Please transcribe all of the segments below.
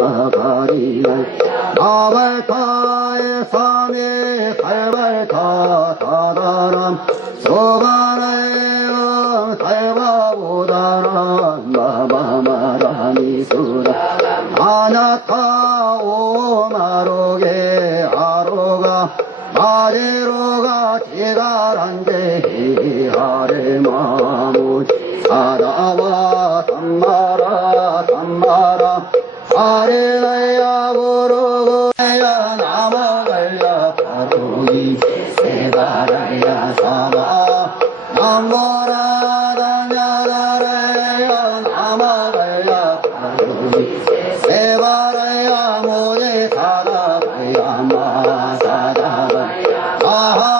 가리는 나발타의 산에 살발타 다다람 소바나의 살바보다란 마마마라니 수라 아냐타 오마로게 아로가 마리로가 지가란데 하레마무 아다 세바라야. 모제 사다가야 마사다가 아하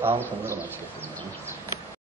다음 공부로 마치겠습니다.